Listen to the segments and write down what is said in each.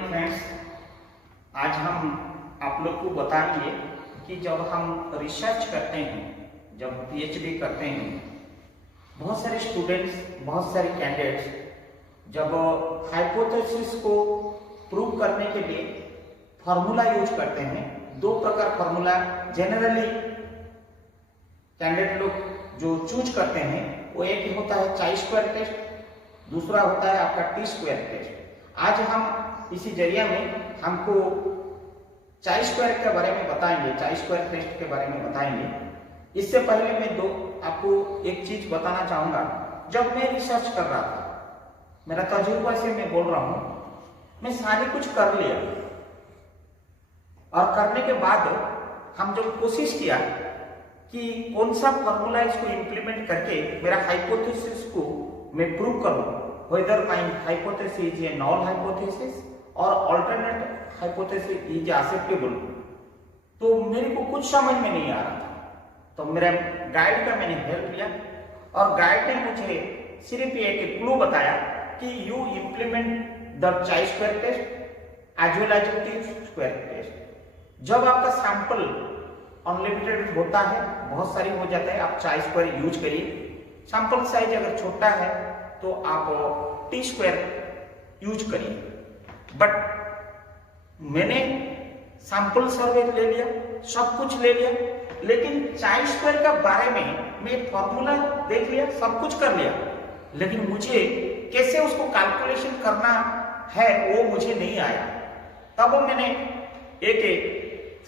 Friends, आज हम आप लोग को बताएंगे कि जब हम रिसर्च करते हैं, जब पीएचडी करते हैं, बहुत सारे स्टूडेंट्स, बहुत सारे कैंडिडेट्स जब हाइपोथेसिस को प्रूव करने के लिए फार्मूला यूज करते हैं। दो प्रकार फार्मूला जनरली कैंडिडेट लोग जो चूज करते हैं, वो एक होता है चाई स्क्वायर टेस्ट, दूसरा होता है आपका टी स्क्वायर टेस्ट। आज हम इसी जरिए में हमको चाई स्क्वायर के बारे में बताएंगे, चाई स्क्वायर टेस्ट के बारे में बताएंगे। इससे पहले मैं आपको एक चीज बताना चाहूंगा। जब मैं रिसर्च कर रहा था, मेरा तजुर्बा से मैं बोल रहा हूं, मैं सारे कुछ कर लिया और करने के बाद हम जब कोशिश किया कि कौन सा फॉर्मूला इसको इंप्लीमेंट करके मेरा हाइपोथेसिस को मैं प्रूव करूं, whether my hypothesis is a null hypothesis और alternate hypothesis is acceptable, तो मेरे को कुछ समझ में नहीं आ रहा था। तो मेरे गाइड का मैंने हेल्प लिया और गाइड ने मुझे सिर्फ एक क्लू बताया कि you implement the chi square test as well as t square test. जब आपका सैंपल अनलिमिटेड होता है, बहुत सारी हो जाता है, आप चाई स्क्वायर यूज करिए। सैंपल साइज अगर छोटा है तो आप टी स्क्वायर यूज करिए। बट मैंने सैंपल सर्वे ले लिया, सब कुछ ले लिया, लेकिन चाई स्क्वायर का बारे में मैं फॉर्मूला देख लिया, सब कुछ कर लिया, लेकिन मुझे कैसे उसको कैलकुलेशन करना है वो मुझे नहीं आया। तब मैंने एक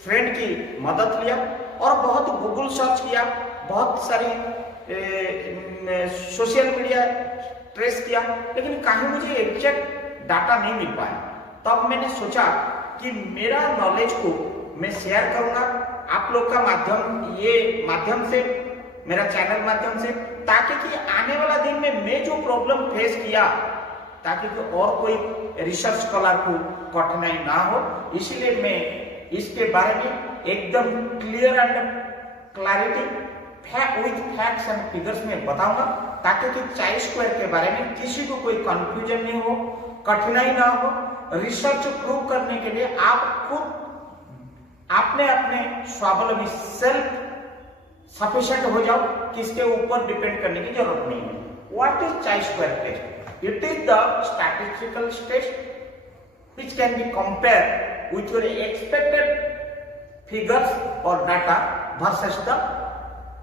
फ्रेंड की मदद लिया और बहुत गूगल सर्च किया, बहुत सारी सोशल मीडिया ट्रेस किया, लेकिन कहीं मुझे एग्जैक्ट डाटा नहीं मिल पाया। तब मैंने सोचा कि मेरा नॉलेज को मैं शेयर करूंगा आप लोग का माध्यम से, मेरा चैनल माध्यम से, ताकि कि आने वाला दिन में मैं जो प्रॉब्लम फेस किया, ताकि और कोई रिसर्च स्कॉलर को कठिनाई ना हो। इसीलिए मैं इसके बारे में एकदम clear and clarity with facts and figures में बताऊंगा, ताकि कि चाई स्क्वायर के बारे में किसी को कोई कंफ्यूजन नहीं हो, कठिनाई ना हो। रिसर्च प्रूव करने के लिए आप खुद अपने स्वावलंबी सेल्फ सफिशिएंट हो जाओ, किसके ऊपर डिपेंड करने की जरूरत नहीं है। What is chi square test? It is the statistical test which can be compared with your expected figures or data versus the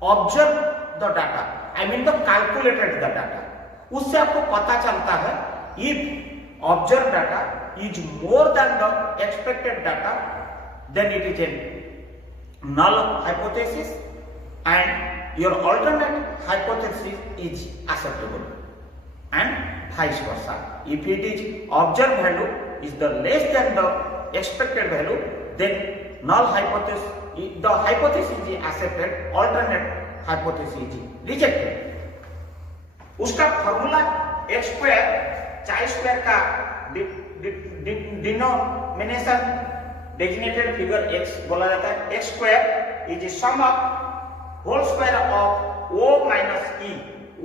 observed the data, I mean the calculated the data। उससे आपको पता चलता है if observed data is more than the expected data, then it is a null hypothesis and your alternate hypothesis is acceptable, and vice versa। If it is observed value is the less than the expected value, then null hypothesis, the hypothesis is accepted, alternate hypothesis is rejected। उसका formula X square, chi square का denomination designated figure X बोला जाता है। X square is sum of whole square of O minus E.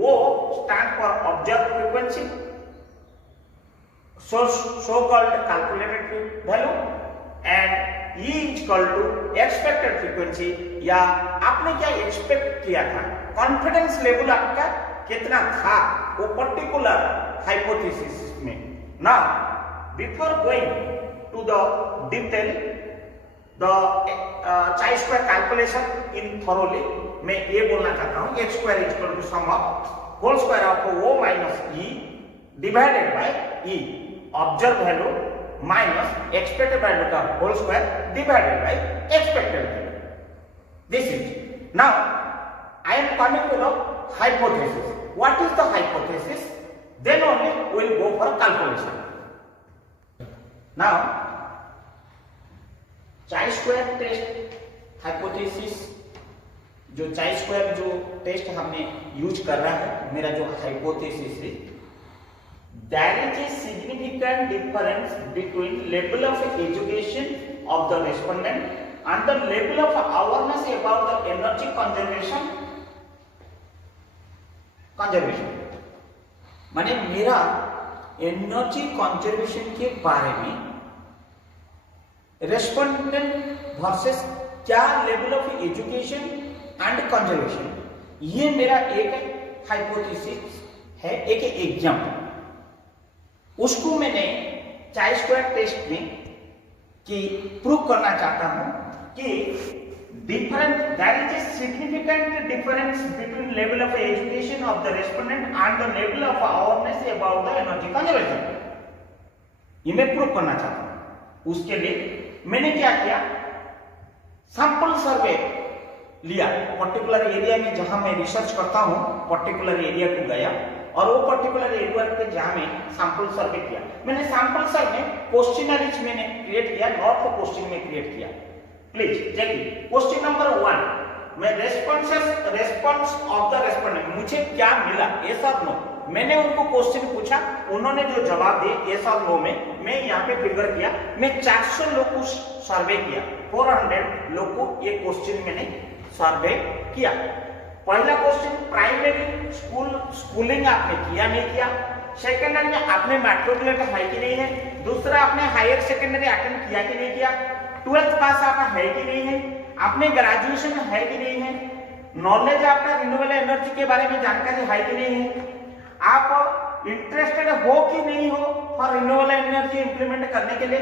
O stand for observe frequency, so called calculated value, and E is equal to expected frequency, या आपने क्या expect किया था, confidence level आपका कितना था वो पर्टिकुलर हाइपोथेसिस में। Now before going to the detail the chi square calculation in thoroughly, मैं ये बोलना चाहता हूँ X square is equal to sum of whole square of O minus E divided by E, observe value minus expected value का whole square divided by expected value. This is now I am coming to the hypothesis. What is the hypothesis? Then only we will go for calculation. Now चाई square test hypothesis, जो चाई square जो test हमने use कर रहा है, मेरा जो हाइपोथेसिस है, there is a significant difference between level of education of the respondent and the level of awareness about the energy conservation। माने मेरा एनर्जी कंजर्वेशन के बारे में रेस्पोंडेंट वर्सेस क्या level of education and conservation, ये मेरा एक हाइपोथेसिस है, एक एग्जाम्पल। उसको मैंने चाई स्क्वायर टेस्ट में कि प्रूव करना चाहता हूं कि different, there is a significant difference between level of education of the respondent and the level of awareness about the energy conservation। ये मैं प्रूव करना चाहता हूं। उसके लिए मैंने क्या किया, सैंपल सर्वे लिया पर्टिकुलर एरिया में जहां मैं रिसर्च करता हूं, पर्टिकुलर एरिया को गया और वो पर्टिकुलर एरिया पे जहां मैं सैंपल सर्वे किया। मैंने सैंपल सर्वे क्वेश्चनरीज मैंने क्रिएट किया, नॉट फॉर क्वेश्चन में क्रिएट किया। प्लीज देखिए क्वेश्चन नंबर 1 में रेस्पॉन्स ऑफ द रेस्पोंडेंट, मुझे क्या मिला, यस और नो। मैंने उनको क्वेश्चन पूछा, उन्होंने जो जवाब दिए यस और नो में मैं यहाँ पे फिगर किया। मैं 400 लोग को सर्वे किया, 400 लोग को ये क्वेश्चन मैंने सर्वे किया। पहला क्वेश्चन प्राइमरी स्कूलिंग आपने किया नहीं किया, सेकेंडरी में आपने मैट्रिकुलेट है कि नहीं है, दूसरा आपने हायर सेकेंडरी अटेंड किया कि नहीं किया, 12th पास आपका है कि नहीं है, आपने ग्रेजुएशन है कि नहीं है, नॉलेज आपका रिन्यूएबल एनर्जी के बारे में जानकारी है कि नहीं है, आप इंटरेस्टेड हो कि नहीं हो फॉर रिन्यूएबल एनर्जी इंप्लीमेंट करने के लिए,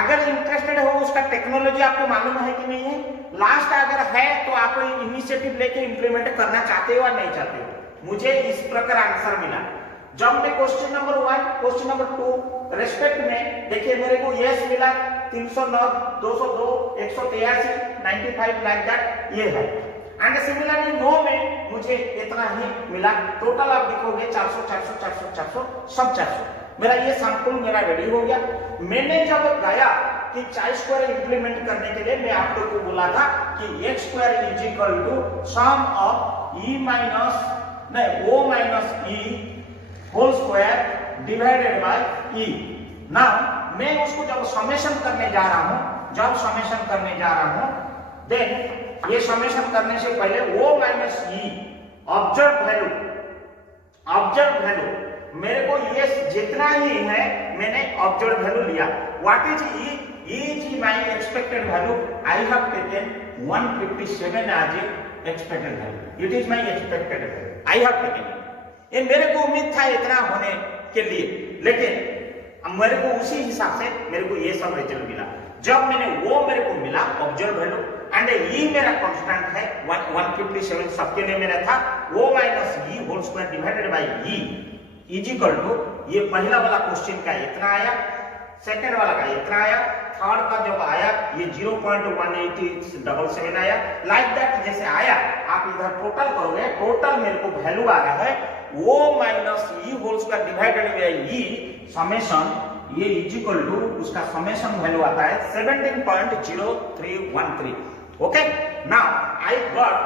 अगर इंटरेस्टेड हो उसका टेक्नोलॉजी आपको मालूम है कि नहीं है, लास्ट अगर है तो आप इनिशिएटिव लेके इंप्लीमेंट करना चाहते हो या नहीं चाहते हो। मुझे इस प्रकार आंसर मिला। जब मैं question number 1 question number 2 respect में देखिए मेरे को यस मिला 309 202 183 95 लाइक दैट ये है, एंड सिमिलरली नो में मुझे इतना ही मिला। टोटल आप देखोगे 400 400 400 400 सब 400। मेरा ये सैंपल मेरा रेडी हो गया। मैंने जब गया कि चाई स्क्वायर इंप्लीमेंट करने के लिए मैं आप लोग को बोला था कि X square is equal to sum of E minus नहीं O minus E whole square divided by E. Now मैं उसको जब समेशन करने जा रहा हूं, देन ये समेशन करने से पहले O minus E observe value मेरे को ये जितना ही है मैंने ऑब्जर्व वैल्यू लिया। What is E? Is my expected value. I have taken 157 as expected value. It is my expected value, I have taken. ये मेरे को उम्मीद था इतना होने के लिए, लेकिन मेरे को उसी हिसाब से मेरे को ये सब रिजल्ट मिला। जब मैंने वो मेरे को मिला ऑब्जर्व वैल्यू एंड ई मेरा कांस्टेंट है 157 सबके लिए मेरा था, O minus E whole square divided by E is equal to ये पहला वाला क्वेश्चन का इतना आया, सेकंड वाला का इतना आया, थर्ड का जब आया ये 0.187 आया। लाइक दैट जैसे आया आप इधर टोटल करोगे, टोटल मेरे को वैल्यू आ रहा है O minus E whole square divided by E summation ये इज इक्वल टू उसका समेशन वैल्यू आता है 17.0313। Okay, now I got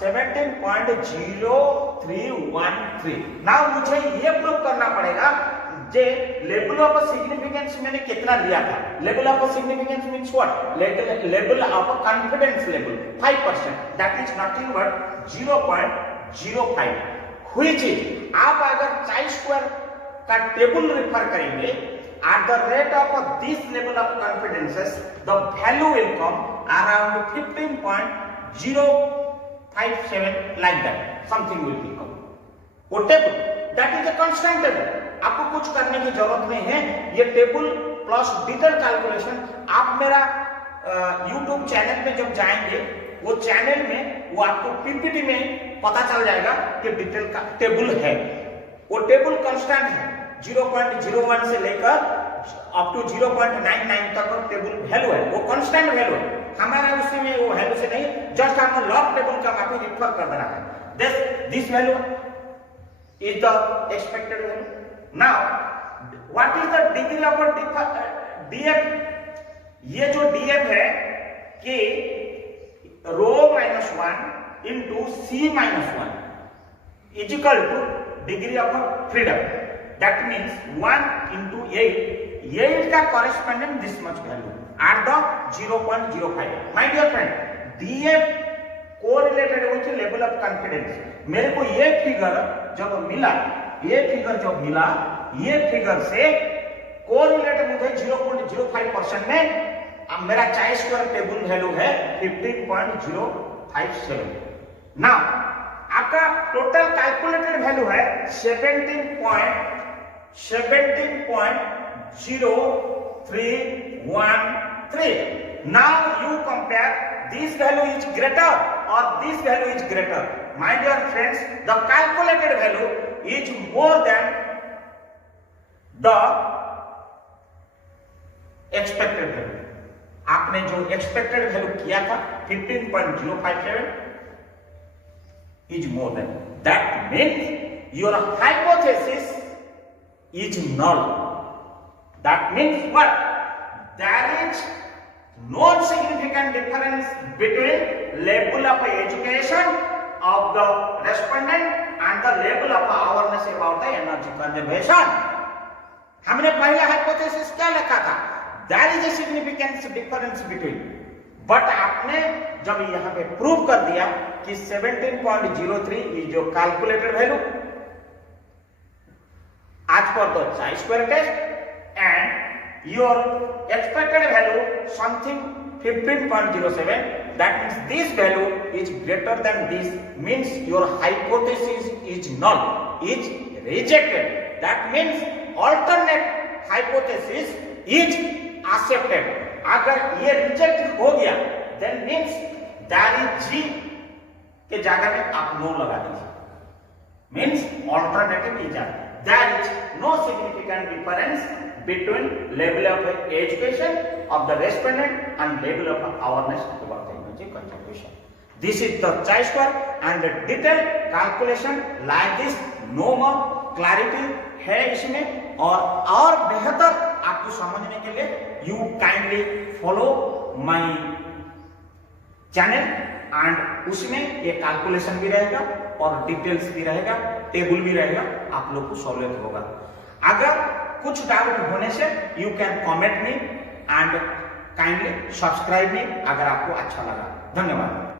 17.0313। Now मुझे ये प्रूव करना पड़ेगा जे लेवल ऑफ सिग्निफिकेंस मैंने कितना लिया था। Level of significance means what? Level of confidence level 5%, that is nothing but 0.05। Which is आप अगर चाई स्क्वायर का टेबल रेफर करेंगे at the rate of this level of confidences the value will come around 15.057 like that, something will become वो table that is a constant table। आपको कुछ करने की जरूरत नहीं है, ये टेबल प्लस डिटेल कैलकुलेशन आप मेरा YouTube चैनल में जब जाएंगे वो चैनल में वो आपको पीपीटी में पता चल जाएगा कि डिटेल का टेबल है। वो टेबल कांस्टेंट है, 0.01 से लेकर अप टू 0.99 तक टेबल वैल्यू है, वो कांस्टेंट वैल्यू है। हमारा उसमें वो वैल्यू से नहीं, जस्ट हमने लॉग टेबल का आपको रेफर कर देना है। This value is the expected value. Now what is the degree of DF? ये जो डीएफ है कि row -1 into C -1 is equal to degree of freedom. That means 1 into 8 का corresponding this much value at the 0.05। My dear friend, DF correlated with level of confidence। मेरे को ये figure जब मिला, ये फिगर से कोरिलेट मुझे 0.05% में अब मेरा chi स्क्वायर टेबल वैल्यू है 15.057। नाउ आपका टोटल कैलकुलेटेड वैल्यू है 17.0313। Now you compare this value is greater or this value is greater. My dear friends, the calculated value is more than the expected value. आपने जो expected value किया था 15.057 is more than that, means your hypothesis is null. That means what? There is no significant difference between level of education of the respondent and the level of awareness about the energy conservation. हमने पहले hypothesis क्या लिखा था? There is a significant difference between, but आपने जब यहां पे prove कर दिया कि 17.03 is your calculated value as per the chi square test and your expected value something 15.07, that means this value is greater than this, means your hypothesis is null, is rejected. That means alternate hypothesis is accepted. अगर ये reject हो गया then means that is जी के जगह में आप no लगा दीजिए, means alternative is there is no significant difference between level of education of the respondent and level of awareness about the energy conservation. This is the chi square and the detail calculation like this. No more clarity है इसमें और बेहतर आपको समझने के लिए you kindly follow my channel and उसमें ये कैलकुलेशन भी रहेगा और डिटेल्स भी रहेगा, टेबल भी रहेगा, आप लोग को सहूलियत होगा. अगर कुछ डाउट होने से you can comment me and kindly subscribe मी अगर आपको अच्छा लगा. धन्यवाद.